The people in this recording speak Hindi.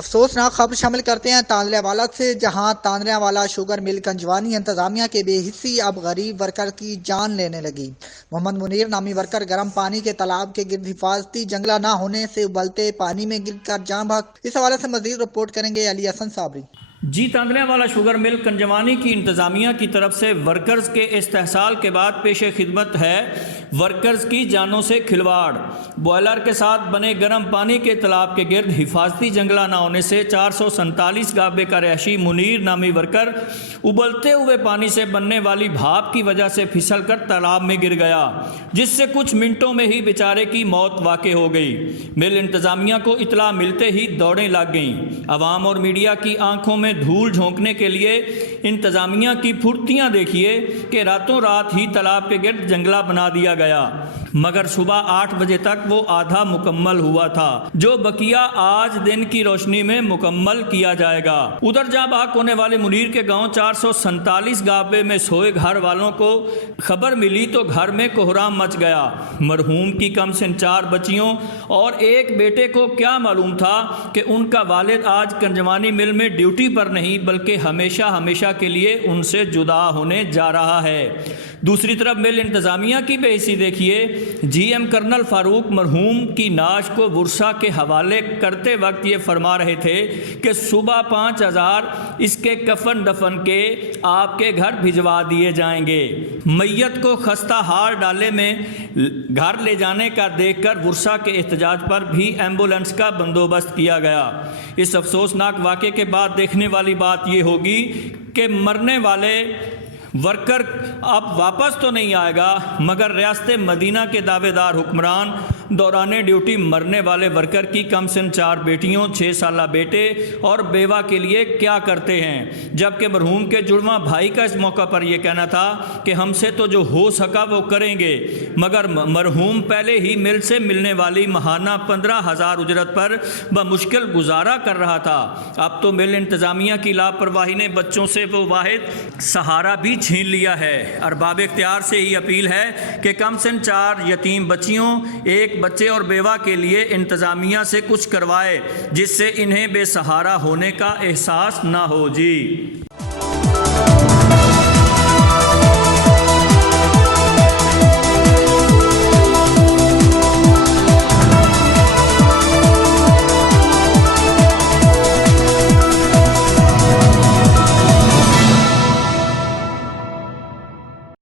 अफसोसनाक खबर शामिल करते हैं तांदरावाला से, जहां तांदरावाला शुगर मिल कंजवानी इंतजामिया के बेहिस्सी अब गरीब वर्कर की जान लेने लगी। मोहम्मद मुनीर नामी वर्कर गर्म पानी के तालाब के गिर्द हिफाजती जंगला न होने से उबलते पानी में गिरकर जान भाग। इस हवाले से मजीद रिपोर्ट करेंगे अली हसन साबरी। जी, तांदरावाला शुगर मिल कंजवानी की इंतज़ामिया की तरफ से वर्कर्स के इस्तेहसाल के बाद पेश खिदमत है वर्कर्स की जानों से खिलवाड़। बॉयलर के साथ बने गर्म पानी के तालाब के गिर्द हिफाजती जंगला न होने से 447 गाबे का रहायशी मुनीर नामी वर्कर उबलते हुए पानी से बनने वाली भाप की वजह से फिसल कर तालाब में गिर गया, जिससे कुछ मिनटों में ही बेचारे की मौत वाक़ई हो गई। मिल इंतज़ामिया को इतला मिलते ही दौड़ें लग गईं। आवाम और मीडिया की आंखों में धूल झोंकने के लिए इंतजामिया की फुर्तियां देखिए कि रातों रात ही तालाब के गिर्द जंगला बना दिया गया, मगर सुबह 8 बजे तक वो आधा मुकम्मल हुआ था, जो बकिया आज दिन की रोशनी में मुकम्मल किया जाएगा। उधर जहां बाहक होने वाले मुनीर के गांव 447 गाबे में सोए घर वालों को खबर मिली तो घर में कोहराम मच गया। मरहूम की कम से 4 बच्चियों और एक बेटे को क्या मालूम था कि उनका वालिद आज कंजवानी मिल में ड्यूटी पर नहीं बल्कि हमेशा हमेशा के लिए उनसे जुदा होने जा रहा है। दूसरी तरफ मिल इंतज़ामिया की बेइज्जती देखिए। जीएम कर्नल फारूक मरहूम की नाश को वर्षा के हवाले करते वक्त ये फरमा रहे थे कि सुबह 5000 इसके कफन दफन के आपके घर भिजवा दिए जाएंगे। मैयत को खस्ता हाल डाले में घर ले जाने का देखकर वर्षा के एहतजाज पर भी एम्बुलेंस का बंदोबस्त किया गया। इस अफसोसनाक वाक़े के बाद देखने वाली बात ये होगी कि मरने वाले वर्कर अब वापस तो नहीं आएगा, मगर रियासत मदीना के दावेदार हुक्मरान दौरान ड्यूटी मरने वाले वर्कर की कम से 4 बेटियों, 6 साला बेटे और बेवा के लिए क्या करते हैं। जबकि मरहूम के जुड़वा भाई का इस मौका पर यह कहना था कि हमसे तो जो हो सका वो करेंगे, मगर मरहूम पहले ही मिल से मिलने वाली महाना 15,000 उजरत पर बमुश्किल गुजारा कर रहा था। अब तो मिल इंतज़ामिया की लापरवाही ने बच्चों से वो वाहिद सहारा भी छीन लिया है। अरबाब इख्तियार से ही अपील है कि कम से 4 यतीम बच्चियों, 1 बच्चे और बेवा के लिए इंतज़ामिया से कुछ करवाए, जिससे इन्हें बेसहारा होने का एहसास ना हो। जी।